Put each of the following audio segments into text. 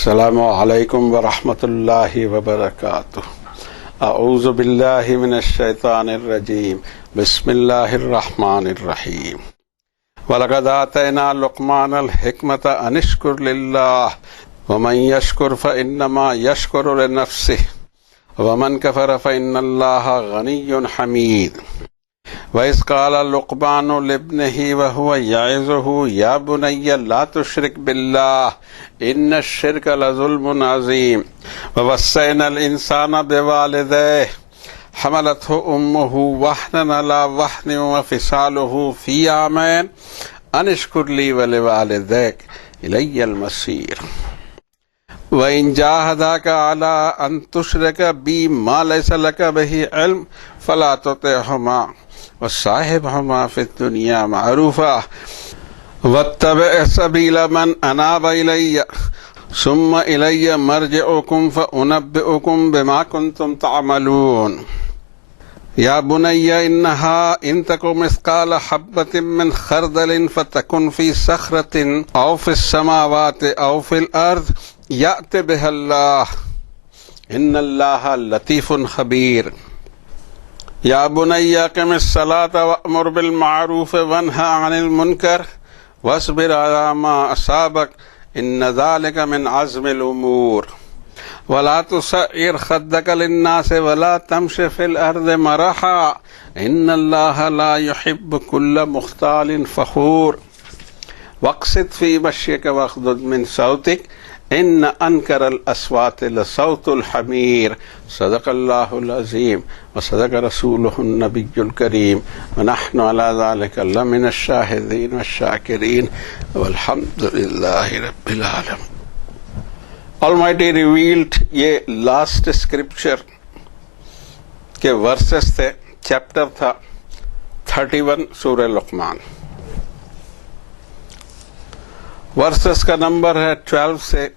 السلام علیکم ورحمۃ اللہ وبرکاتہ۔ اعوذ باللہ من الشیطان الرجیم، بسم اللہ الرحمن الرحیم۔ وَلَقَدْ آتَيْنَا لُقْمَانَ الْحِكْمَةَ أَنِ اشْكُرْ لِلَّهِ وَمَنْ يَشْكُرْ فَإِنَّمَا يَشْكُرُ لِنَفْسِهِ وَمَنْ كَفَرَ فَإِنَّ اللَّهَ غَنِيٌّ حَمِيدٌ۔ وَإِذْ قَالَ لُقْمَانُ لِابْنِهِ وَهُوَ يَعِظُهُ يَا بُنَيَّ لَا تُشْرِكْ بِاللَّهِ إِنَّ الشِّرْكَ لَظُلْمٌ عَظِيمٌ۔ وَوَصَّيْنَا الْإِنسَانَ بِوَالِدَيْهِ حَمَلَتْهُ أُمُّهُ وَهْنًا عَلَى وَهْنٍ وَفِصَالُهُ فِي عَامَيْنِ أَنِ اشْكُرْ لِي وَلِوَالِدَيْكَ إِلَيَّ الْمَصِيرُ۔ وَإِنْ جَاهَدَاكَ عَلَى أَنْ تُشْرِكَ بِي مَا لَيْسَ لَكَ بِهِ عِلْمٌ فَلَا تُطِعْهُمَا وَصَاحِبْهُمَا فِي الدُّنْيَا مَعْرُوفًا وَاتَّبِعْ سَبِيلَ مَنْ أَنَابَ إِلَيَّ ثُمَّ إِلَيَّ مَرْجِعُكُمْ فَأُنَبِّئُكُمْ بِمَا كُنْتُمْ تَعْمَلُونَ۔ يَا بُنَيَّ إِنَّهَا إِنْ تَكُ مِثْقَالَ حَبَّةٍ مِّنْ خَرْدَلٍ فَتَكُنْ فِي صَخْرَةٍ أَوْ فِي السَّمَاوَاتِ أَوْ فِي الْأَرْضِ يَأْتِ بِهَا اللَّهُ إِنَّ اللَّهَ لَطِيفٌ خَبِيرٌ۔ يَا بُنَيَّ أَقِمِ الصَّلَاةَ وَأْمُرْ بِالْمَعْرُوفِ وَانْهَ عَنِ الْمُنكَرِ وَاصْبِرْ عَلَى مَا أَصَابَكَ إِنَّ ذَلِكَ مِنْ عَزْمِ الْأُمُورِ۔ وَلَا تُصَعِّرْ خَدَّكَ لِلنَّاسِ وَلَا تَمْشِ فِي الْأَرْضِ مَرَحًا إِنَّ اللَّهَ لَا يُحِبُّ كُلَّ مُخْتَالٍ فَخُورٍ۔ وَاقْصِدْ فِي مَشْيِكَ وَاغْضُضْ مِنْ صَوْتِكَ إِنَّ أَنْكَرَ الْأَصْوَاتِ لَصَوْتُ الْحَمِيرِ۔ صدق اللہ العظیم وصدق رسولہ النبی الکریم ونحن علی ذلک لمن الشاہدین والشاکرین والحمد للہ رب العالمین۔ Almighty revealed یہ لاسٹ اسکرپچر کے ورسز تھے، چیپٹر تھا 31 سورہ لقمان۔ ورسز کا نمبر ہے 12 سے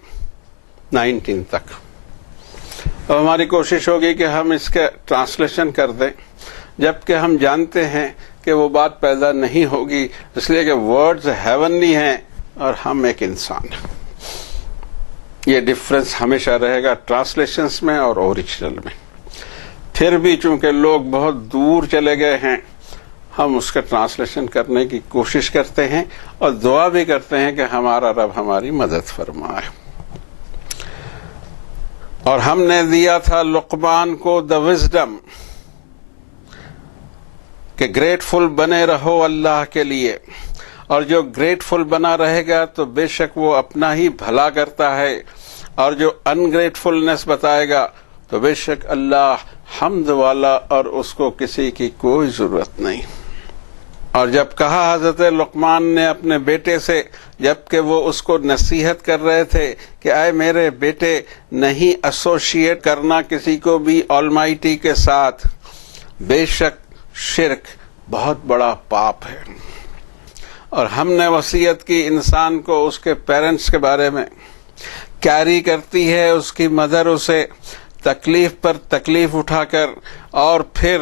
19 تک۔ اب ہماری کوشش ہوگی کہ ہم اس کے ٹرانسلیشن کر دیں، جبکہ ہم جانتے ہیں کہ وہ بات پیدا نہیں ہوگی، اس لیے کہ ورڈز ہیونلی ہیں اور ہم ایک انسان ہیں۔ یہ ڈفرنس ہمیشہ رہے گا ٹرانسلیشنز میں اور اوریجنل میں۔ پھر بھی چونکہ لوگ بہت دور چلے گئے ہیں، ہم اس کا ٹرانسلیشن کرنے کی کوشش کرتے ہیں اور دعا بھی کرتے ہیں کہ ہمارا رب ہماری مدد فرمائے۔ اور ہم نے دیا تھا لقمان کو دا وزڈم کہ گریٹفل بنے رہو اللہ کے لیے، اور جو گریٹفل بنا رہے گا تو بے شک وہ اپنا ہی بھلا کرتا ہے، اور جو انگریٹفلنس بتائے گا تو بے شک اللہ حمد والا اور اس کو کسی کی کوئی ضرورت نہیں۔ اور جب کہا حضرت لقمان نے اپنے بیٹے سے، جبکہ وہ اس کو نصیحت کر رہے تھے کہ اے میرے بیٹے، نہیں ایسوشیٹ کرنا کسی کو بھی آلمائٹی کے ساتھ، بے شک شرک بہت بڑا پاپ ہے۔ اور ہم نے وصیت کی انسان کو اس کے پیرنٹس کے بارے میں، کیری کرتی ہے اس کی مدر اسے تکلیف پر تکلیف اٹھا کر، اور پھر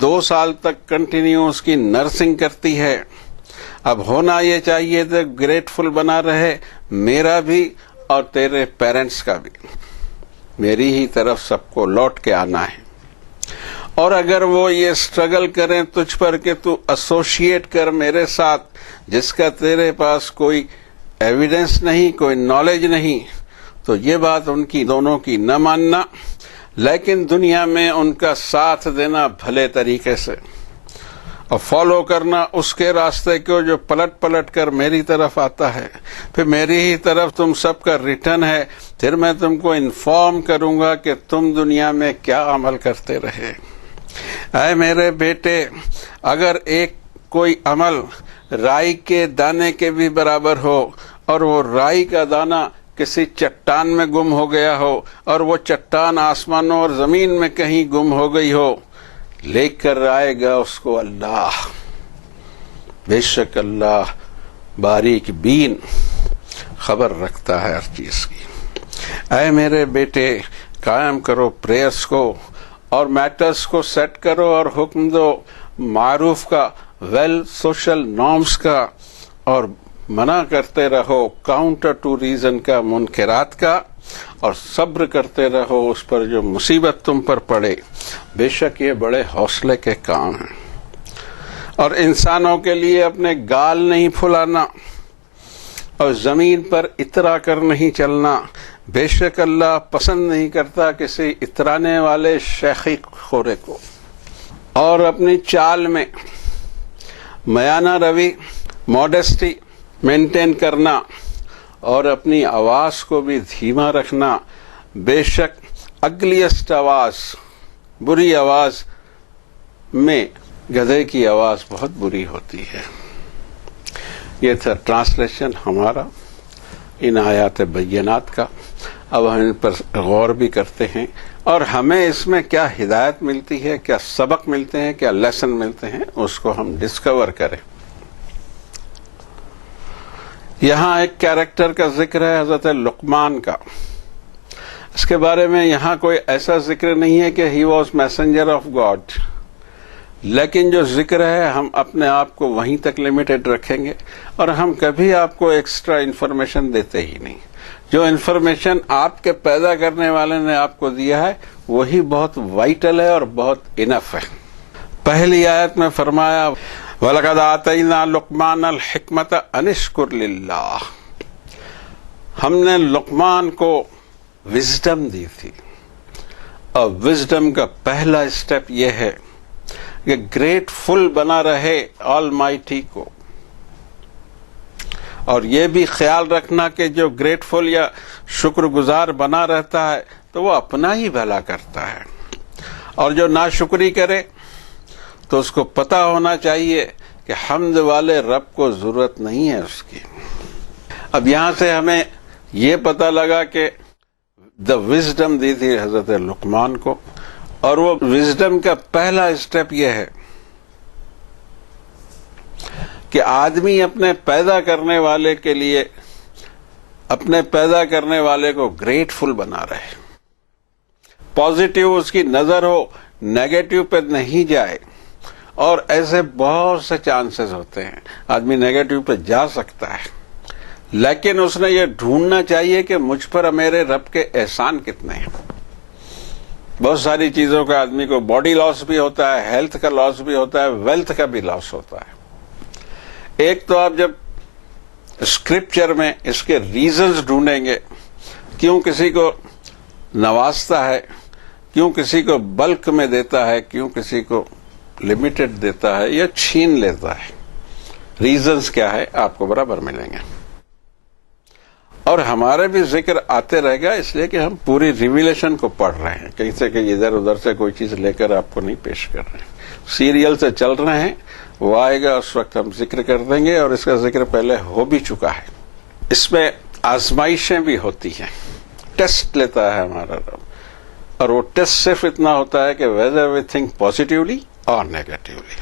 2 سال تک کنٹینیو اس کی نرسنگ کرتی ہے۔ اب ہونا یہ چاہیے تو گریٹفل بنا رہے، میرا بھی اور تیرے پیرنٹس کا بھی، میری ہی طرف سب کو لوٹ کے آنا ہے۔ اور اگر وہ یہ اسٹرگل کریں تجھ پر کہ تو ایسوشیٹ کر میرے ساتھ، جس کا تیرے پاس کوئی ایویڈنس نہیں، کوئی نالج نہیں، تو یہ بات ان کی دونوں کی نہ ماننا، لیکن دنیا میں ان کا ساتھ دینا بھلے طریقے سے، اور فالو کرنا اس کے راستے کو جو پلٹ پلٹ کر میری طرف آتا ہے، پھر میری ہی طرف تم سب کا ریٹرن ہے، پھر میں تم کو انفارم کروں گا کہ تم دنیا میں کیا عمل کرتے رہے۔ اے میرے بیٹے، اگر ایک کوئی عمل رائی کے دانے کے بھی برابر ہو، اور وہ رائی کا دانہ کسی چٹان میں گم ہو گیا ہو، اور وہ چٹان آسمانوں اور زمین میں کہیں گم ہو گئی ہو، لے کر آئے گا اس کو اللہ۔ بے شک اللہ باریک بین، خبر رکھتا ہے ہر چیز کی۔ اے میرے بیٹے، قائم کرو پریئرز کو اور میٹرز کو سیٹ کرو، اور حکم دو معروف کا، ویل سوشل نارمز کا، اور منع کرتے رہو کاؤنٹر ٹو ریزن کا، منکرات کا، اور صبر کرتے رہو اس پر جو مصیبت تم پر پڑے، بے شک یہ بڑے حوصلے کے کام ہیں۔ اور انسانوں کے لیے اپنے گال نہیں پھلانا اور زمین پر اترا کر نہیں چلنا، بے شک اللہ پسند نہیں کرتا کسی اترانے والے شیخی خورے کو۔ اور اپنی چال میں میانہ روی، ماڈسٹی مینٹین کرنا اور اپنی آواز کو بھی دھیما رکھنا۔ بے شک اگلیسٹ آواز، بری آواز میں گدھے کی آواز بہت بری ہوتی ہے۔ یہ تھا ٹرانسلیشن ہمارا ان آیات بینات کا۔ اب ہم ان پر غور بھی کرتے ہیں اور ہمیں اس میں کیا ہدایت ملتی ہے، کیا سبق ملتے ہیں، کیا لیسن ملتے ہیں، اس کو ہم ڈسکور کریں۔ یہاں ایک کیریکٹر کا ذکر ہے حضرت لقمان کا۔ اس کے بارے میں یہاں کوئی ایسا ذکر نہیں ہے کہ he was messenger of God, لیکن جو ذکر ہے ہم اپنے آپ کو وہیں تک لمیٹڈ رکھیں گے اور ہم کبھی آپ کو ایکسٹرا انفارمیشن دیتے ہی نہیں۔ جو انفارمیشن آپ کے پیدا کرنے والے نے آپ کو دیا ہے وہی بہت وائٹل ہے اور بہت انف ہے۔ پہلی آیت میں فرمایا وَلَقَدْ آتَيْنَا لُقْمَانَ الْحِكْمَةَ أَنِ اشْكُرْ لِلَّهِ، ہم نے لقمان کو وزڈم دی تھی، اور وزڈم کا پہلا اسٹیپ یہ ہے کہ گریٹفل بنا رہے آل مائٹی کو، اور یہ بھی خیال رکھنا کہ جو گریٹفل یا شکر گزار بنا رہتا ہے تو وہ اپنا ہی بھلا کرتا ہے، اور جو ناشکری کرے تو اس کو پتہ ہونا چاہیے کہ حمد والے رب کو ضرورت نہیں ہے اس کی۔ اب یہاں سے ہمیں یہ پتہ لگا کہ دا وزڈم دی تھی حضرت لقمان کو، اور وہ وزڈم کا پہلا اسٹیپ یہ ہے کہ آدمی اپنے پیدا کرنے والے کے لیے، اپنے پیدا کرنے والے کو گریٹفل بنا رہے، پازیٹیو اس کی نظر ہو، نیگیٹو پہ نہیں جائے۔ اور ایسے بہت سے چانسز ہوتے ہیں آدمی نیگیٹو پہ جا سکتا ہے، لیکن اس نے یہ ڈھونڈنا چاہیے کہ مجھ پر میرے رب کے احسان کتنے ہیں۔ بہت ساری چیزوں کا آدمی کو باڈی لاس بھی ہوتا ہے، ہیلتھ کا لاس بھی ہوتا ہے، ویلتھ کا بھی لاس ہوتا ہے۔ ایک تو آپ جب اسکرپچر میں اس کے ریزنز ڈھونڈیں گے، کیوں کسی کو نوازتا ہے، کیوں کسی کو بلک میں دیتا ہے، کیوں کسی کو لمیٹڈ دیتا ہے یا چھین لیتا ہے، ریزنز کیا ہے آپ کو برابر ملیں گے۔ اور ہمارے بھی ذکر آتے رہے گا، اس لیے کہ ہم پوری ریویلیشن کو پڑھ رہے ہیں، کہیں سے کہ ادھر ادھر سے کوئی چیز لے کر آپ کو نہیں پیش کر رہے ہیں، سیریل سے چل رہے ہیں، وہ آئے گا اس وقت ہم ذکر کر دیں گے، اور اس کا ذکر پہلے ہو بھی چکا ہے۔ اس میں آزمائشیں بھی ہوتی ہیں، ٹیسٹ لیتا ہے ہمارا رب، اور وہ ٹیسٹ صرف اتنا ہوتا ہے کہ whether we think positively اور نیگیٹیولی۔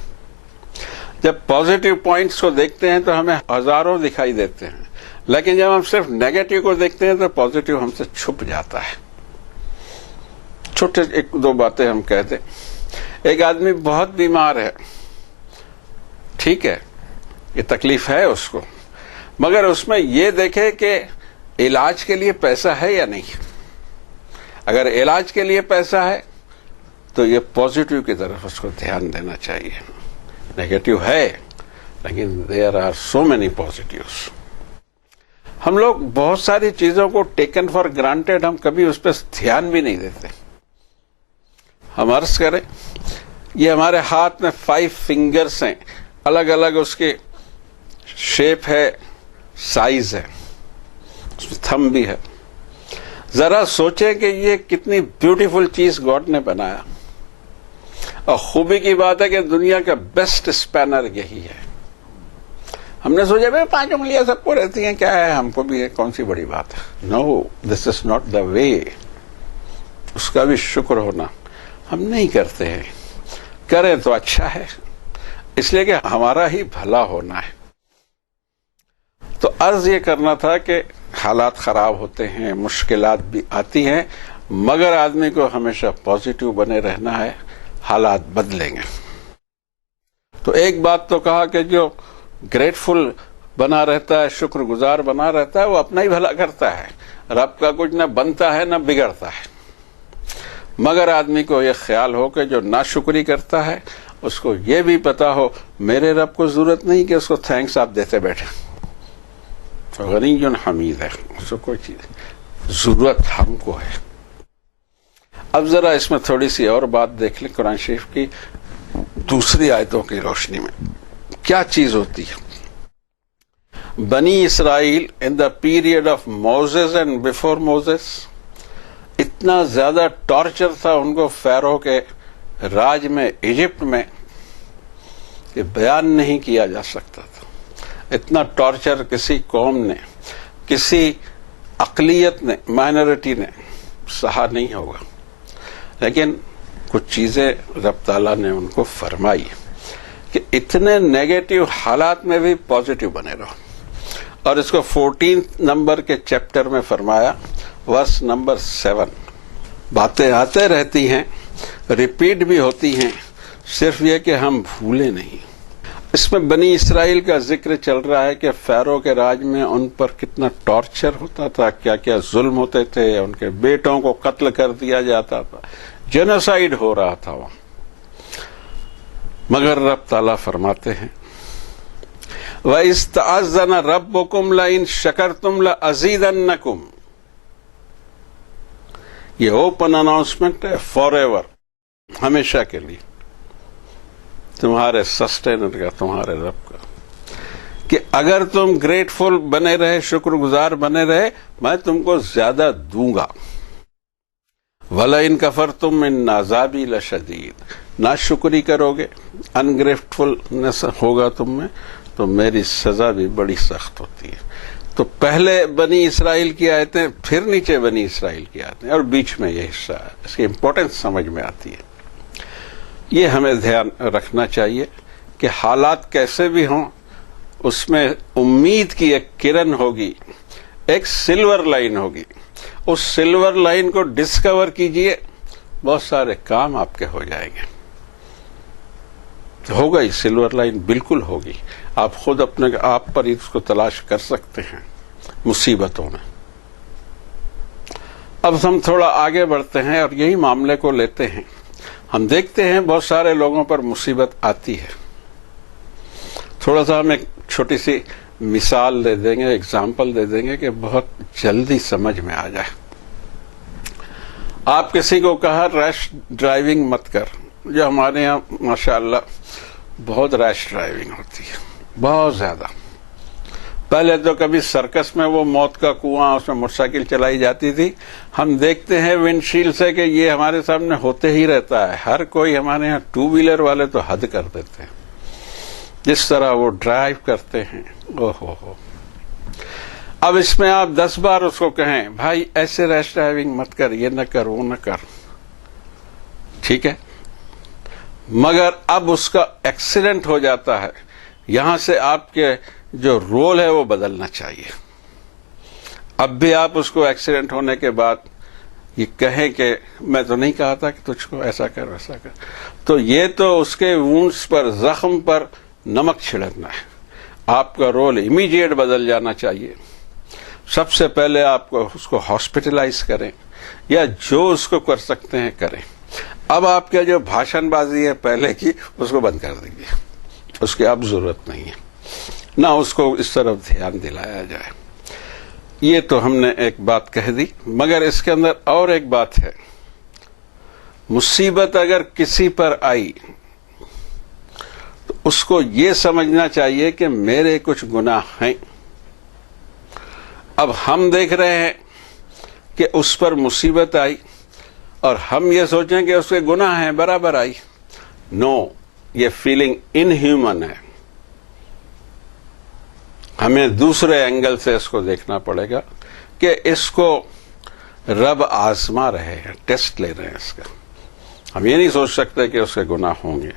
جب پازیٹیو پوائنٹس کو دیکھتے ہیں تو ہمیں ہزاروں دکھائی دیتے ہیں، لیکن جب ہم صرف نیگیٹو کو دیکھتے ہیں تو پازیٹیو ہم سے چھپ جاتا ہے۔ چھوٹے ایک دو باتیں ہم کہتے ہیں۔ ایک آدمی بہت بیمار ہے، ٹھیک ہے، یہ تکلیف ہے اس کو، مگر اس میں یہ دیکھے کہ علاج کے لیے پیسہ ہے یا نہیں۔ اگر علاج کے لیے پیسہ ہے تو یہ پازیٹیو کی طرف اس کو دھیان دینا چاہیے۔ نیگیٹو ہے لیکن there are so many positives. ہم لوگ بہت ساری چیزوں کو ٹیکن فار گرانٹیڈ، ہم کبھی اس پہ دھیان بھی نہیں دیتے۔ ہم عرض کریں یہ ہمارے ہاتھ میں 5 فنگرز ہیں، الگ الگ اس کی شیپ ہے، سائز ہے، اس میں تھم بھی ہے۔ ذرا سوچیں کہ یہ کتنی بیوٹیفل چیز گاڈ نے بنایا، اور خوبی کی بات ہے کہ دنیا کا بیسٹ اسپینر یہی ہے۔ ہم نے سوچا بھائی 5 انگلیاں سب کو رہتی ہیں، کیا ہے ہم کو بھی ہے، کون سی بڑی بات ہے۔ نو، دس از ناٹ دا وے۔ اس کا بھی شکر ہونا ہم نہیں کرتے ہیں، کریں تو اچھا ہے، اس لیے کہ ہمارا ہی بھلا ہونا ہے۔ تو عرض یہ کرنا تھا کہ حالات خراب ہوتے ہیں، مشکلات بھی آتی ہیں، مگر آدمی کو ہمیشہ پازیٹیو بنے رہنا ہے، حالات بدلیں گے۔ تو ایک بات تو کہا کہ جو گریٹفل بنا رہتا ہے، شکر گزار بنا رہتا ہے، وہ اپنا ہی بھلا کرتا ہے، رب کا کچھ نہ بنتا ہے نہ بگڑتا ہے۔ مگر آدمی کو یہ خیال ہو کہ جو ناشکری کرتا ہے اس کو یہ بھی پتا ہو میرے رب کو ضرورت نہیں کہ اس کو تھینکس آپ دیتے بیٹھے، غنی حمید ہے، اس کو کوئی چیز ضرورت ہم کو ہے۔ اب ذرا اس میں تھوڑی سی اور بات دیکھ لیں قرآن شریف کی دوسری آیتوں کی روشنی میں کیا چیز ہوتی ہے۔ بنی اسرائیل in the period of Moses and before Moses, اتنا زیادہ ٹارچر تھا ان کو فیرو کے راج میں، ایجپٹ میں، کہ بیان نہیں کیا جا سکتا تھا۔ اتنا ٹارچر کسی قوم نے، کسی اقلیت نے، مائنورٹی نے سہا نہیں ہوگا، لیکن کچھ چیزیں رب تعالیٰ نے ان کو فرمائی کہ اتنے نیگیٹو حالات میں بھی پازیٹو بنے رہو، اور اس کو 14 نمبر کے چیپٹر میں فرمایا، ورس نمبر 7۔ باتیں آتے رہتی ہیں، ریپیٹ بھی ہوتی ہیں، صرف یہ کہ ہم بھولے نہیں۔ اس میں بنی اسرائیل کا ذکر چل رہا ہے کہ فیرو کے راج میں ان پر کتنا ٹارچر ہوتا تھا، کیا کیا ظلم ہوتے تھے، ان کے بیٹوں کو قتل کر دیا جاتا تھا، جینوسائیڈ ہو رہا تھا وہاں۔ مگر رب تعالیٰ فرماتے ہیں وَإِذْ تَعَذَّنَ رَبُّكُمْ لَئِن شَكَرْتُمْ لَأَزِيدَنَّكُمْ، یہ اوپن اناؤنسمنٹ ہے، فار ایور، ہمیشہ کے لیے، تمہارے سسٹینر کا، تمہارے رب کا، کہ اگر تم گریٹفل بنے رہے، شکر گزار بنے رہے، میں تم کو زیادہ دوں گا۔ وَلَئِن كَفَرْتُمْ إِنَّ عَذَابِي لَشَدِيدٌ، ناشکری کرو گے، انگریٹفلنس ہوگا تم میں، تو میری سزا بھی بڑی سخت ہوتی ہے۔ تو پہلے بنی اسرائیل کی آیتیں، پھر نیچے بنی اسرائیل کی آیتیں، اور بیچ میں یہ حصہ ہے، اس کی امپورٹنس سمجھ میں آتی ہے۔ یہ ہمیں دھیان رکھنا چاہیے کہ حالات کیسے بھی ہوں، اس میں امید کی ایک کرن ہوگی، ایک سلور لائن ہوگی، اس سلور لائن کو ڈسکور کیجئے، بہت سارے کام آپ کے ہو جائیں گے۔ ہوگا ہی، سلور لائن بالکل ہوگی، آپ خود اپنے آپ پر اس کو تلاش کر سکتے ہیں مصیبتوں میں۔ اب ہم تھوڑا آگے بڑھتے ہیں اور یہی معاملے کو لیتے ہیں۔ ہم دیکھتے ہیں بہت سارے لوگوں پر مصیبت آتی ہے، تھوڑا سا ہم ایک چھوٹی سی مثال دے دیں گے، ایگزامپل دے دیں گے کہ بہت جلدی سمجھ میں آ جائے۔ آپ کسی کو کہا ریش ڈرائیونگ مت کر، جو ہمارے یہاں ماشاءاللہ بہت ریش ڈرائیونگ ہوتی ہے، بہت زیادہ۔ پہلے تو کبھی سرکس میں وہ موت کا کنواں، اس میں موٹر سائیکل چلائی جاتی تھی، ہم دیکھتے ہیں ونڈ شیلڈ سے کہ یہ ہمارے سامنے ہوتے ہی رہتا ہے۔ ہر کوئی، ہمارے یہاں ٹو ویلر والے تو حد کر دیتے ہیں، جس طرح وہ ڈرائیو کرتے ہیں، او ہو۔ اب اس میں آپ 10 بار اس کو کہیں بھائی ایسے ریش ڈرائیونگ مت کر، یہ نہ کر، وہ نہ کر، ٹھیک ہے، مگر اب اس کا ایکسیڈنٹ ہو جاتا ہے، یہاں سے آپ کے جو رول ہے وہ بدلنا چاہیے۔ اب بھی آپ اس کو ایکسیڈنٹ ہونے کے بعد یہ کہیں کہ میں تو نہیں کہا تھا کہ تجھ کو ایسا کر ویسا کر، تو یہ تو اس کے وونڈز پر، زخم پر نمک چھڑکنا ہے۔ آپ کا رول امیڈیٹ بدل جانا چاہیے۔ سب سے پہلے آپ کو اس کو ہاسپٹلائز کریں، یا جو اس کو کر سکتے ہیں کریں۔ اب آپ کے جو بھاشن بازی ہے پہلے کی، اس کو بند کر دیجیے، اس کی اب ضرورت نہیں ہے، نہ اس کو اس طرف دھیان دلایا جائے۔ یہ تو ہم نے ایک بات کہہ دی، مگر اس کے اندر اور ایک بات ہے۔ مصیبت اگر کسی پر آئی تو اس کو یہ سمجھنا چاہیے کہ میرے کچھ گناہ ہیں۔ اب ہم دیکھ رہے ہیں کہ اس پر مصیبت آئی اور ہم یہ سوچیں کہ اس کے گناہ ہیں، برابر آئی۔ نو، یہ فیلنگ ان ہیومن ہے۔ ہمیں دوسرے اینگل سے اس کو دیکھنا پڑے گا کہ اس کو رب آزما رہے ہیں، ٹیسٹ لے رہے ہیں اس کا۔ ہم یہ نہیں سوچ سکتے کہ اس کے گناہ ہوں گے،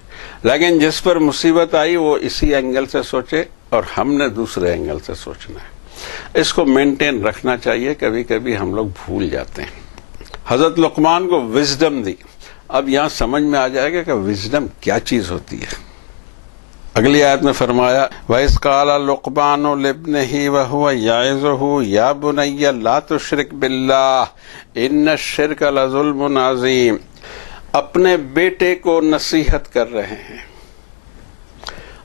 لیکن جس پر مصیبت آئی وہ اسی اینگل سے سوچے، اور ہم نے دوسرے اینگل سے سوچنا ہے۔ اس کو مینٹین رکھنا چاہیے، کبھی کبھی ہم لوگ بھول جاتے ہیں۔ حضرت لقمان کو وزڈم دی۔ اب یہاں سمجھ میں آ جائے گا کہ وزڈم کیا چیز ہوتی ہے۔ اگلی آیت میں فرمایا وَإِذْ قَالَ لُقْمَانُ لِابْنِهِ وَهُوَ يَعِظُهُ يَا بُنَيَّ لَا تُشْرِكْ بِاللَّهِ إِنَّ الشِّرْكَ لَظُلْمٌ عَظِيمٌ، اپنے بیٹے کو نصیحت کر رہے ہیں،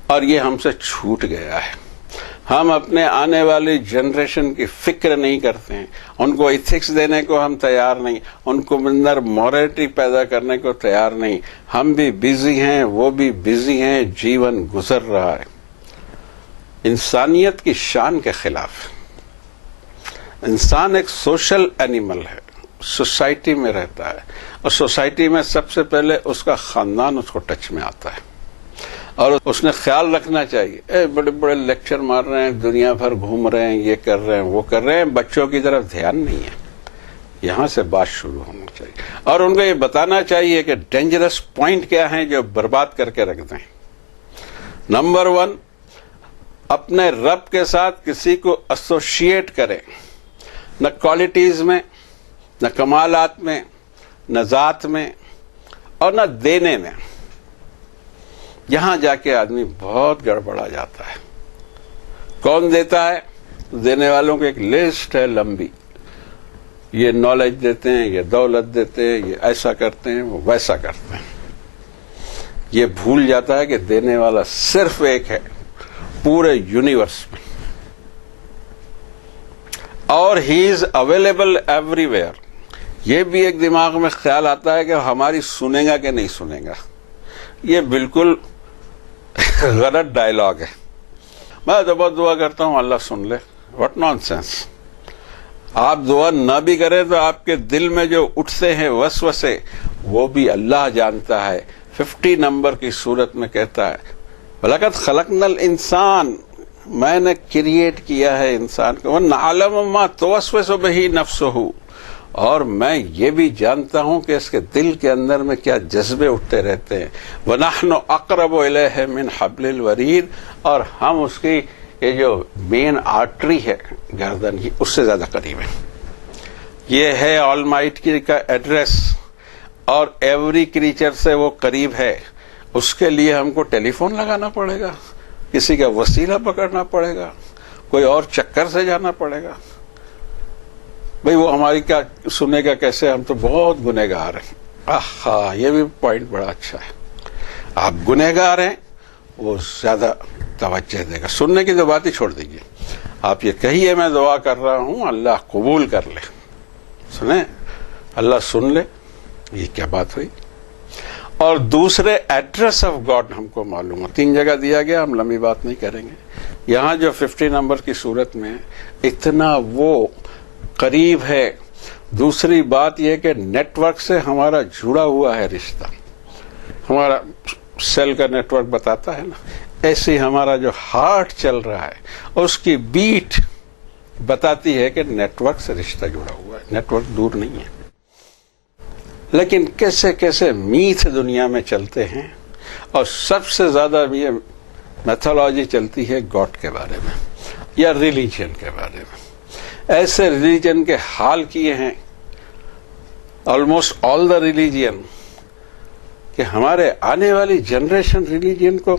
اور یہ ہم سے چھوٹ گیا ہے۔ ہم اپنے آنے والی جنریشن کی فکر نہیں کرتے ہیں، ان کو ایتھکس دینے کو ہم تیار نہیں، ان کو اندر مورلٹی پیدا کرنے کو تیار نہیں۔ ہم بھی بزی ہیں، وہ بھی بزی ہیں، جیون گزر رہا ہے انسانیت کی شان کے خلاف۔ انسان ایک سوشل اینیمل ہے، سوسائٹی میں رہتا ہے، اور سوسائٹی میں سب سے پہلے اس کا خاندان اس کو ٹچ میں آتا ہے، اور اس نے خیال رکھنا چاہیے۔ بڑے بڑے لیکچر مار رہے ہیں، دنیا بھر گھوم رہے ہیں، یہ کر رہے ہیں، وہ کر رہے ہیں، بچوں کی طرف دھیان نہیں ہے۔ یہاں سے بات شروع ہونا چاہیے، اور ان کو یہ بتانا چاہیے کہ ڈینجرس پوائنٹ کیا ہیں جو برباد کر کے رکھ دیں۔ نمبر 1، اپنے رب کے ساتھ کسی کو ایسوشیٹ کریں، نہ کوالٹیز میں، نہ کمالات میں، نہ ذات میں، اور نہ دینے میں۔ یہاں جا کے آدمی بہت گڑبڑا جاتا ہے۔ کون دیتا ہے؟ دینے والوں کی ایک لسٹ ہے لمبی، یہ نالج دیتے ہیں، یہ دولت دیتے ہیں، یہ ایسا کرتے ہیں، وہ ویسا کرتے ہیں۔ یہ بھول جاتا ہے کہ دینے والا صرف ایک ہے پورے یونیورس میں، اور ہی از اویلیبل ایوری ویئر۔ یہ بھی ایک دماغ میں خیال آتا ہے کہ ہماری سنے گا کہ نہیں سنے گا۔ یہ بالکل غلط ڈائلاگ ہے۔ میں تو بہت دعا کرتا ہوں اللہ سن لے، واٹ نان سینس۔ آپ دعا نہ بھی کریں تو آپ کے دل میں جو اٹھتے ہیں وسوسے، وہ بھی اللہ جانتا ہے۔ 50 نمبر کی صورت میں کہتا ہے وَلَقَدْ خَلَقْنَا الْإِنسَانَ، میں نے کریٹ کیا ہے انسان کو، وَنَعْلَمُ مَا تُوَسْوِسُ بِهِ نَفْسُهُ، اور میں یہ بھی جانتا ہوں کہ اس کے دل کے اندر میں کیا جذبے اٹھتے رہتے ہیں۔ وَنَحْنُ أَقْرَبُ إِلَيْهِ مِنْ حَبْلِ الْوَرِيدِ، اور ہم اس کی یہ جو مین آرٹری ہے گردن کی، اس سے زیادہ قریب ہے۔ یہ ہے آلمائٹی کا ایڈریس، اور ایوری کریچر سے وہ قریب ہے۔ اس کے لیے ہم کو ٹیلی فون لگانا پڑے گا، کسی کا وسیلہ پکڑنا پڑے گا، کوئی اور چکر سے جانا پڑے گا۔ بھئی وہ ہماری کیا سنے گا کیسے؟ ہم تو بہت گنہگار ہیں۔ آہا، یہ بھی پوائنٹ بڑا اچھا ہے۔ آپ گنہگار ہیں، وہ زیادہ توجہ دے گا۔ سننے کی تو بات ہی چھوڑ دیجیے، آپ یہ کہیے میں دعا کر رہا ہوں اللہ قبول کر لے۔ سنیں، اللہ سن لے، یہ کیا بات ہوئی؟ اور دوسرے ایڈریس آف گاڈ ہم کو معلوم ہو۔ 3 جگہ دیا گیا، ہم لمبی بات نہیں کریں گے۔ یہاں جو 50 نمبر کی صورت میں اتنا وہ قریب ہے۔ دوسری بات یہ کہ نیٹ ورک سے ہمارا جڑا ہوا ہے رشتہ، ہمارا سیل کا نیٹ ورک بتاتا ہے نا، ایسے ہی ہمارا جو ہارٹ چل رہا ہے اس کی بیٹ بتاتی ہے کہ نیٹ ورک سے رشتہ جڑا ہوا ہے، نیٹ ورک دور نہیں ہے۔ لیکن کیسے کیسے میتھ دنیا میں چلتے ہیں، اور سب سے زیادہ یہ میتھولوجی چلتی ہے گاڈ کے بارے میں یا ریلیجن کے بارے میں۔ ایسے ریلیجن کے حال کیے ہیں آلموسٹ آل دا ریلیجن کہ ہمارے آنے والی جنریشن ریلیجن کو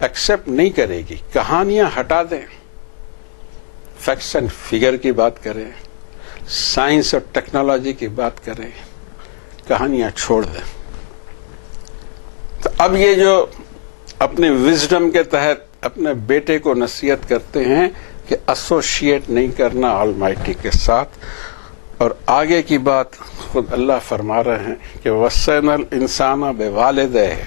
ایکسپٹ نہیں کرے گی۔ کہانیاں ہٹا دیں، فیکٹس اینڈ فگر کی بات کریں، سائنس اور ٹیکنالوجی کی بات کریں، کہانیاں چھوڑ دیں۔ تو اب یہ جو اپنے وزڈم کے تحت اپنے بیٹے کو نصیحت کرتے ہیں کہ ایسوشیٹ نہیں کرنا آلمائٹی کے ساتھ، اور آگے کی بات خود اللہ فرما رہے ہیں کہ وَصَّيْنَا الْإِنسَانَ بِوَالِدَيْهِ،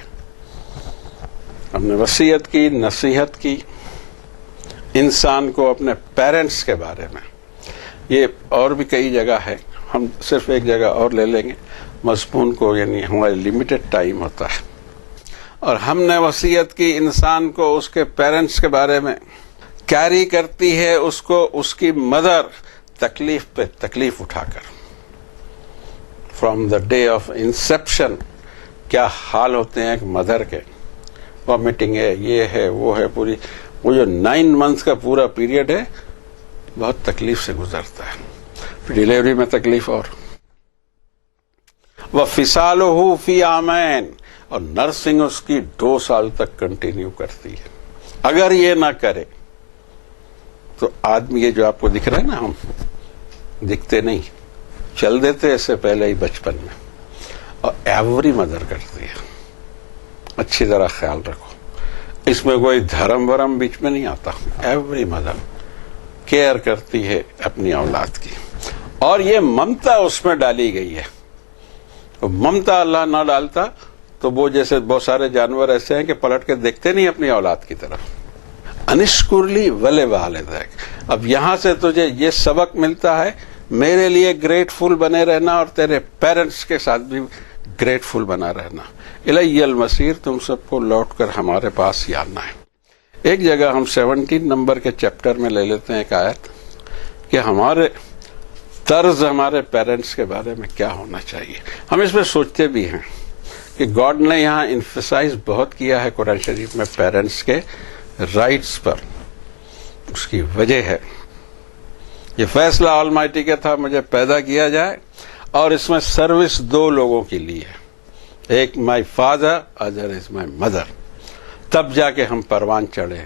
ہم نے وصیت کی، نصیحت کی انسان کو اپنے پیرنٹس کے بارے میں۔ یہ اور بھی کئی جگہ ہے، ہم صرف ایک جگہ اور لے لیں گے مضمون کو، یعنی ہمارے لمیٹڈ ٹائم ہوتا ہے۔ اور ہم نے وصیت کی انسان کو اس کے پیرنٹس کے بارے میں، کیری کرتی ہے اس کو اس کی مدر تکلیف پہ تکلیف اٹھا کر، from the day of inception کیا حال ہوتے ہیں ایک مدر کے، وامٹنگ ہے، یہ ہے، وہ ہے، پوری وہ جو 9 months کا پورا پیریڈ ہے بہت تکلیف سے گزرتا ہے، پھر ڈیلیوری میں تکلیف اور وَفِصَالُهُ فِي عَامَيْنِ، اور نرسنگ اس کی 2 سال تک کنٹینیو کرتی ہے۔ اگر یہ نہ کرے تو آدمی یہ جو آپ کو دکھ رہا ہے نا، ہم دکھتے نہیں، چل دیتے اس سے پہلے ہی بچپن میں، اور ایوری مدر کرتی ہے. اچھی طرح خیال رکھو، اس میں کوئی دھرم ورم بیچ میں نہیں آتا. ایوری مدر کیئر کرتی ہے اپنی اولاد کی، اور یہ ممتا اس میں ڈالی گئی ہے. ممتا اللہ نہ ڈالتا تو وہ جیسے بہت سارے جانور ایسے ہیں کہ پلٹ کے دیکھتے نہیں اپنی اولاد کی طرف. انشکرلی ولے والدیک. اب یہاں سے تجھے یہ سبق ملتا ہے، میرے لیے گریٹفل بنے رہنا اور تیرے پیرنٹس کے ساتھ بھی گریٹفل بنا رہنا. الی المصیر، تم سب کو لوٹ کر ہمارے پاس ہی آنا ہے. ایک جگہ ہم 17 نمبر کے چیپٹر میں لے لیتے ہیں ایک آیت کہ ہمارے طرز ہمارے پیرنٹس کے بارے میں کیا ہونا چاہیے. ہم اس میں سوچتے بھی ہیں کہ گاڈ نے یہاں انفسائز بہت کیا ہے قرآن شریف میں پیرنٹس کے رائٹس پر. اس کی وجہ ہے یہ فیصلہ آلمائٹی کا تھا مجھے پیدا کیا جائے، اور اس میں سروس دو لوگوں کے لیے، ایک my father, other is my mother. تب جا کے ہم پروان چڑھے.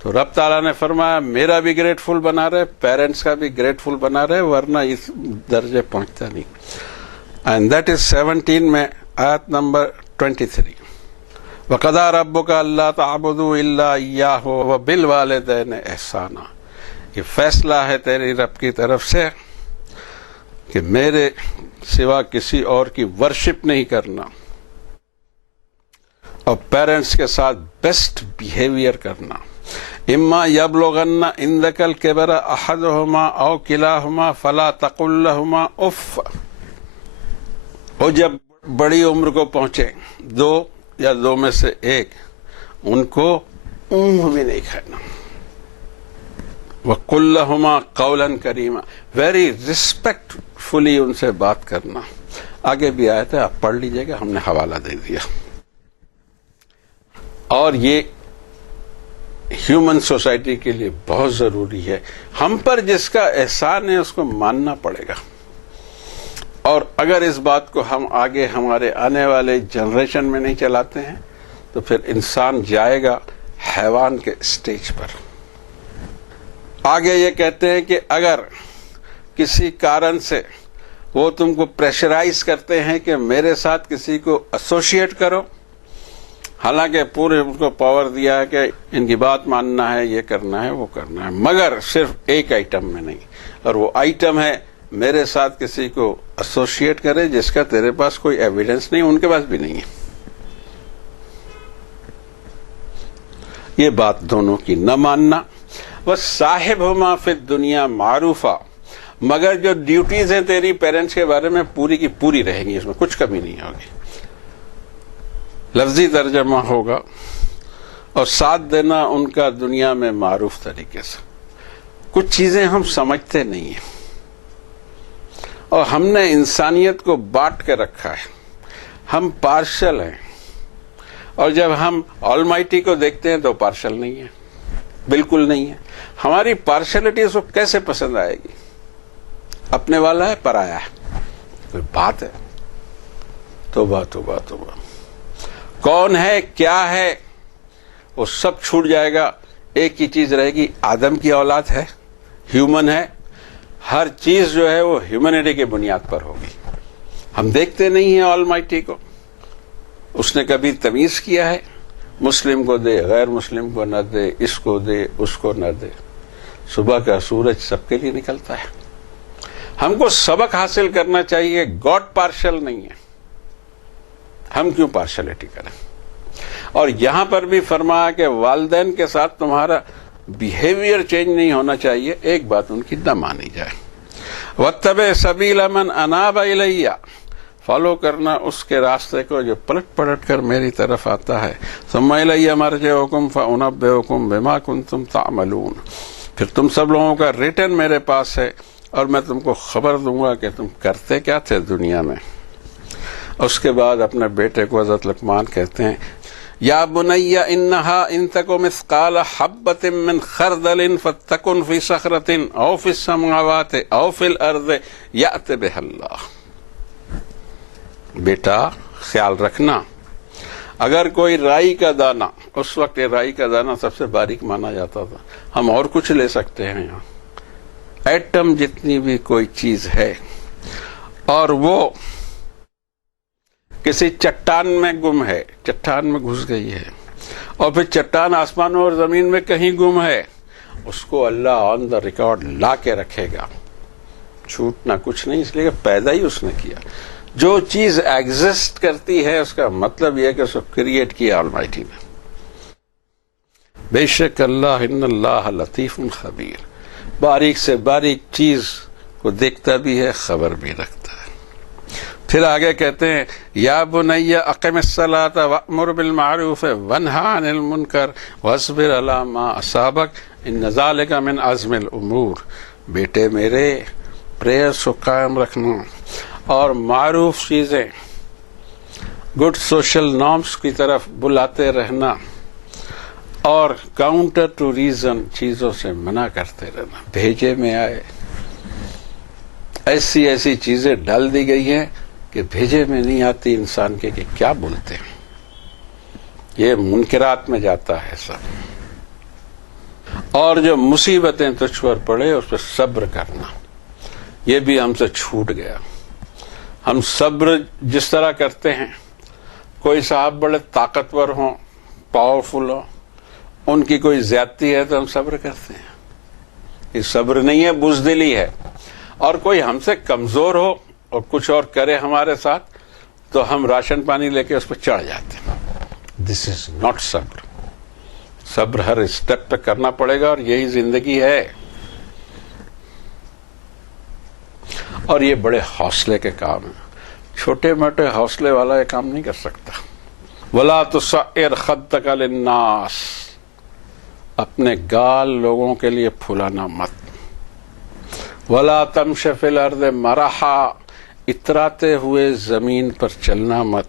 تو رب تعالیٰ نے فرمایا میرا بھی گریٹفل بنا رہے، پیرنٹس کا بھی گریٹفل بنا رہے، ورنہ اس درجے پہنچتا نہیں. اینڈ دیٹ از 17 میں آیت نمبر 23. وَقَضَىٰ رَبُّكَ أَلَّا تَعْبُدُوا إِلَّا إِيَّاهُ وَبِالْوَالِدَيْنِ إِحْسَانًا. یہ فیصلہ ہے تیری رب کی طرف سے کہ میرے سوا کسی اور کی ورشپ نہیں کرنا، اور پیرنٹس کے ساتھ بیسٹ بیہیویئر کرنا. اما یبلغن عندک الکبر احدہما او کلاہما فلا تقل لہما اف. وہ جب بڑی عمر کو پہنچے، دو یا دو میں سے ایک، ان کو بھی نہیں کھانا. وقل لہما قولا کریما، ویری ریسپیکٹفلی ان سے بات کرنا. آگے بھی آیا تھا، آپ پڑھ لیجئے گا، ہم نے حوالہ دے دیا. اور یہ ہیومن سوسائٹی کے لیے بہت ضروری ہے. ہم پر جس کا احسان ہے اس کو ماننا پڑے گا، اور اگر اس بات کو ہم آگے ہمارے آنے والے جنریشن میں نہیں چلاتے ہیں تو پھر انسان جائے گا حیوان کے سٹیج پر. آگے یہ کہتے ہیں کہ اگر کسی کارن سے وہ تم کو پریشرائز کرتے ہیں کہ میرے ساتھ کسی کو ایسوسیٹ کرو، حالانکہ پورے ان کو پاور دیا ہے کہ ان کی بات ماننا ہے، یہ کرنا ہے، وہ کرنا ہے، مگر صرف ایک آئٹم میں نہیں. اور وہ آئٹم ہے میرے ساتھ کسی کو ایسوسیٹ کرے جس کا تیرے پاس کوئی ایویڈنس نہیں، ان کے پاس بھی نہیں ہے. یہ بات دونوں کی نہ ماننا. وَصَاحِبْهُمَا فِي الدُّنْيَا مَعْرُوفًا، مگر جو ڈیوٹیز ہیں تیری پیرنٹس کے بارے میں پوری کی پوری رہیں گی، اس میں کچھ کمی نہیں ہوگی. لفظی ترجمہ ہوگا، اور ساتھ دینا ان کا دنیا میں معروف طریقے سے. کچھ چیزیں ہم سمجھتے نہیں ہیں، اور ہم نے انسانیت کو بانٹ کے رکھا ہے. ہم پارشل ہیں، اور جب ہم آلمائٹی کو دیکھتے ہیں تو پارشل نہیں ہے، بالکل نہیں ہے. ہماری پارشلٹی اس کو کیسے پسند آئے گی؟ اپنے والا ہے، پرایا ہے، کوئی بات ہے؟ توبہ توبہ توبہ. کون ہے، کیا ہے، وہ سب چھوٹ جائے گا. ایک ہی چیز رہے گی، آدم کی اولاد ہے، ہیومن ہے. ہر چیز جو ہے وہ ہیومنٹی کی بنیاد پر ہوگی. ہم دیکھتے نہیں ہیں آلمائٹی کو. اس نے کبھی تمیز کیا ہے؟ مسلم کو دے، غیر مسلم کو نہ دے، اس کو دے، اس کو نہ دے. صبح کا سورج سب کے لیے نکلتا ہے. ہم کو سبق حاصل کرنا چاہیے. گاڈ پارشل نہیں ہے، ہم کیوں پارشلٹی کریں؟ اور یہاں پر بھی فرمایا کہ والدین کے ساتھ تمہارا بیہیویئر چینج نہیں ہونا چاہیے، ایک بات ان کی نہ مانی جائے. وَاتَّبِعْ سَبِيلَ مَنْ أَنَابَ إِلَيَّ، فالو کرنا اس کے راستے کو جو پلٹ پلٹ کر میری طرف آتا ہے. ثُمَّ إِلَيَّ مَرْجِعُكُمْ فَأُنَبِّئُكُمْ بِمَا كُنتُمْ تَعْمَلُونَ. پھر تم سب لوگوں کا ریٹرن میرے پاس ہے، اور میں تم کو خبر دوں گا کہ تم کرتے کیا تھے دنیا میں. اس کے بعد اپنے بیٹے کو حضرت لقمان کہتے ہیں، یا بنی انہا ان تک مثقال حبۃ من خردل فتکن فی صخرۃ او فی السماوات او فی الارض یأت بها اللہ. بیٹا خیال رکھنا، اگر کوئی رائی کا دانہ، اس وقت یہ رائی کا دانہ سب سے باریک مانا جاتا تھا، ہم اور کچھ لے سکتے ہیں یہاں، ایٹم جتنی بھی کوئی چیز ہے، اور وہ کسی چٹان میں گم ہے، چٹان میں گھس گئی ہے، اور پھر چٹان آسمانوں اور زمین میں کہیں گم ہے، اس کو اللہ آن دا ریکارڈ لا کے رکھے گا، چھوٹنا کچھ نہیں، اس لیے کہ پیدا ہی اس نے کیا۔ جو چیز ایگزسٹ کرتی ہے اس کا مطلب یہ ہے کہ اس کو کریٹ کیا آلمائٹی نے۔ بے شک اللہ، ان اللہ لطیف خبیر، باریک سے باریک چیز کو دیکھتا بھی ہے، خبر بھی رکھتا ہے۔ پھر آگے کہتے ہیں یا بنی اقم الصلاۃ وامر بالمعروف وانہی عن المنکر واصبر علی ما اصابک ان ذلک من عزم الامور، بیٹے میرے پریئرس کو قائم رکھنا اور معروف چیزیں، گڈ سوشل نارمس کی طرف بلاتے رہنا، اور کاؤنٹر ٹو ریزن چیزوں سے منع کرتے رہنا۔ بھیجے میں آئے ایسی ایسی چیزیں ڈال دی گئی ہیں کہ بھیجے میں نہیں آتی انسان کے کہ کیا بولتے ہیں، یہ منکرات میں جاتا ہے سب۔ اور جو مصیبتیں تجھ پر پڑے اس پہ صبر کرنا، یہ بھی ہم سے چھوٹ گیا۔ ہم صبر جس طرح کرتے ہیں، کوئی صاحب بڑے طاقتور ہوں، پاورفل ہوں، ان کی کوئی زیادتی ہے تو ہم صبر کرتے ہیں، یہ صبر نہیں ہے، بزدلی ہے۔ اور کوئی ہم سے کمزور ہو اور کچھ اور کرے ہمارے ساتھ تو ہم راشن پانی لے کے اس پہ چڑھ جاتے ہیں، دس از ناٹ صبر۔ صبر ہر اسٹیپ پہ کرنا پڑے گا، اور یہی زندگی ہے۔ اور یہ بڑے حوصلے کے کام ہیں، چھوٹے موٹے حوصلے والا یہ کام نہیں کر سکتا۔ وَلَا تُصَعِّرْ خَدَّكَ لِلنَّاسِ، اپنے گال لوگوں کے لیے پھلانا مت۔ وَلَا تَمْشِ فِي الْأَرْضِ مَرَحًا، اتراتے ہوئے زمین پر چلنا مت۔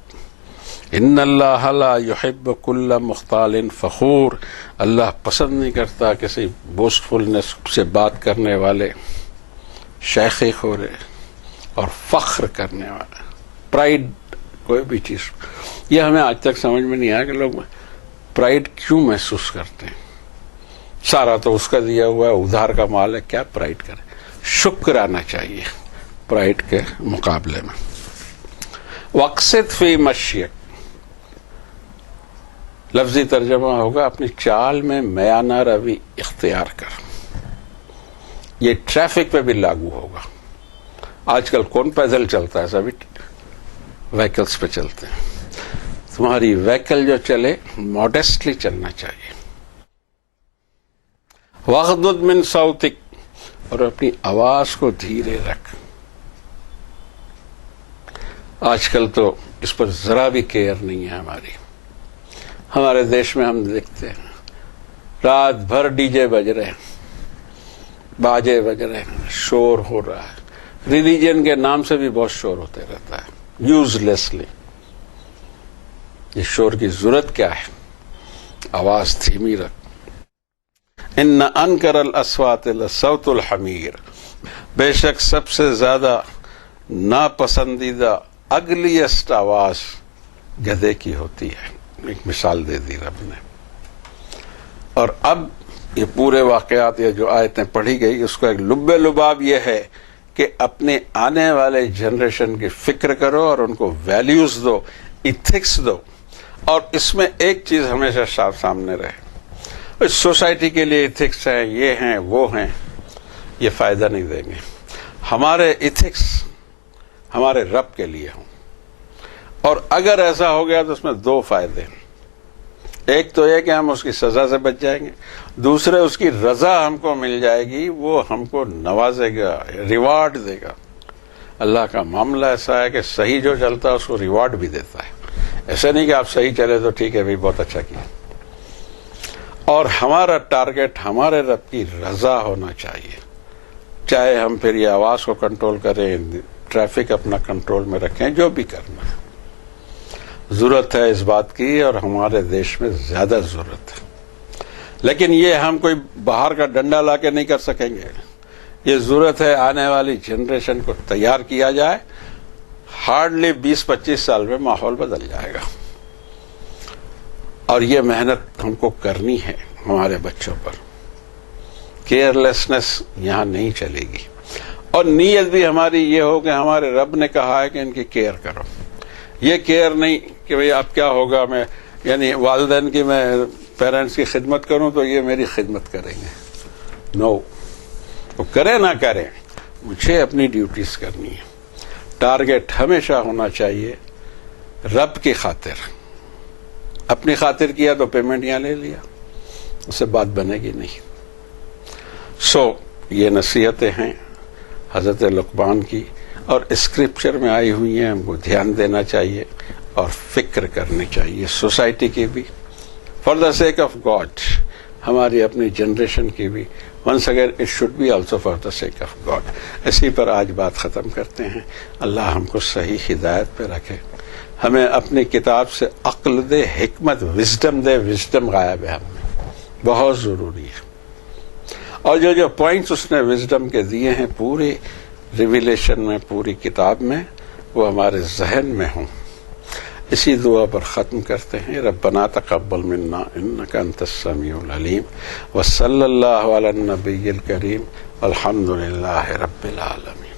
ان اللہ لا يحب كل مختال فخور، اللہ پسند نہیں کرتا کسی بوسٹفلنس سے بات کرنے والے، شیخی خورے اور فخر کرنے والے، پرائڈ کوئی بھی چیز۔ یہ ہمیں آج تک سمجھ میں نہیں آیا کہ لوگ پرائڈ کیوں محسوس کرتے ہیں۔ سارا تو اس کا دیا ہوا ہے، ادھار کا مال ہے، کیا پرائڈ کرے؟ شکر آنا چاہیے پرائڈ کے مقابلے میں۔ وَاقْصِدْ فِي مَشْيِكَ، لفظی ترجمہ ہوگا اپنی چال میں میانہ روی اختیار کر۔ یہ ٹریفک پہ بھی لاگو ہوگا۔ آج کل کون پیدل چلتا ہے، سبھی وہیکلز پہ چلتے ہیں۔ تمہاری وہیکل جو چلے ماڈیسٹلی چلنا چاہیے۔ وَاغْضُضْ مِنْ صَوْتِكَ، اور اپنی آواز کو دھیرے رکھ۔ آج کل تو اس پر ذرا بھی کیئر نہیں ہے ہماری۔ ہمارے دیش میں ہم دیکھتے ہیں رات بھر ڈی جے بج رہے ہیں، باجے بج رہے ہیں، شور ہو رہا ہے۔ ریلیجن کے نام سے بھی بہت شور ہوتے رہتا ہے، یوز لیسلی۔ یہ شور کی ضرورت کیا ہے؟ آواز دھیمی رکھ۔ ان انکر الاصوات لصوت الحمیر، بے شک سب سے زیادہ ناپسندیدہ اگلیسٹ آواز گدھے کی ہوتی ہے۔ ایک مثال دے دی رب نے۔ اور اب یہ پورے واقعات، یہ جو آیتیں پڑھی گئی، اس کا ایک لب لباب یہ ہے کہ اپنے آنے والے جنریشن کی فکر کرو اور ان کو ویلیوز دو، ایتھکس دو۔ اور اس میں ایک چیز ہمیشہ سامنے رہے، اس سوسائٹی کے لیے ایتھکس ہیں، یہ ہیں وہ ہیں، یہ فائدہ نہیں دیں گے۔ ہمارے ایتھکس ہمارے رب کے لیے ہوں، اور اگر ایسا ہو گیا تو اس میں دو فائدے ہیں۔ ایک تو یہ کہ ہم اس کی سزا سے بچ جائیں گے، دوسرے اس کی رضا ہم کو مل جائے گی، وہ ہم کو نوازے گا، ریوارڈ دے گا۔ اللہ کا معاملہ ایسا ہے کہ صحیح جو چلتا ہے اس کو ریوارڈ بھی دیتا ہے۔ ایسا نہیں کہ آپ صحیح چلے تو ٹھیک ہے بھائی، بہت اچھا کیا۔ اور ہمارا ٹارگٹ ہمارے رب کی رضا ہونا چاہیے، چاہے ہم پھر یہ آواز کو کنٹرول کریں، ٹریفک اپنا کنٹرول میں رکھیں، جو بھی کرنا ہے۔ ضرورت ہے اس بات کی، اور ہمارے دیش میں زیادہ ضرورت ہے۔ لیکن یہ ہم کوئی باہر کا ڈنڈا لا کے نہیں کر سکیں گے۔ یہ ضرورت ہے آنے والی جنریشن کو تیار کیا جائے۔ ہارڈلی 20-25 سال میں ماحول بدل جائے گا۔ اور یہ محنت ہم کو کرنی ہے ہمارے بچوں پر. کیئرلیسنس یہاں نہیں چلے گی. اور نیت بھی ہماری یہ ہو کہ ہمارے رب نے کہا ہے کہ ان کی کیئر کرو. یہ کیئر نہیں کہ بھئی اب کیا ہوگا، میں یعنی والدین کی میں پیرنٹس کی خدمت کروں تو یہ میری خدمت کریں گے. نو، وہ کرے نہ کرے، مجھے اپنی ڈیوٹیز کرنی ہے. ٹارگٹ ہمیشہ ہونا چاہیے رب کی خاطر. اپنی خاطر کیا تو پیمنٹ یہاں لے لیا، اس سے بات بنے گی نہیں. یہ نصیحتیں ہیں حضرت لقمان کی، اور اسکرپچر میں آئی ہوئی ہیں، ہم کو دھیان دینا چاہیے اور فکر کرنی چاہیے سوسائٹی کی بھی، for the sake of God, ہماری اپنی جنریشن کی بھی. Once again it should be also for the sake of God. اسی پر آج بات ختم کرتے ہیں. اللہ ہم کو صحیح ہدایت پہ رکھے، ہمیں اپنی کتاب سے عقل دے، حکمت، وزڈم دے. وزڈم غائب ہے ہم میں، بہت ضروری ہے. اور جو پوائنٹس اس نے وزڈم کے دیے ہیں پوری ریویلیشن میں، پوری کتاب میں، وہ ہمارے ذہن میں ہوں. اسی دعا پر ختم کرتے ہیں. ربنا تقبل منا انک انت السمیع العلیم، وصلی اللہ علی النبی الکریم، الحمد للہ رب العالمین.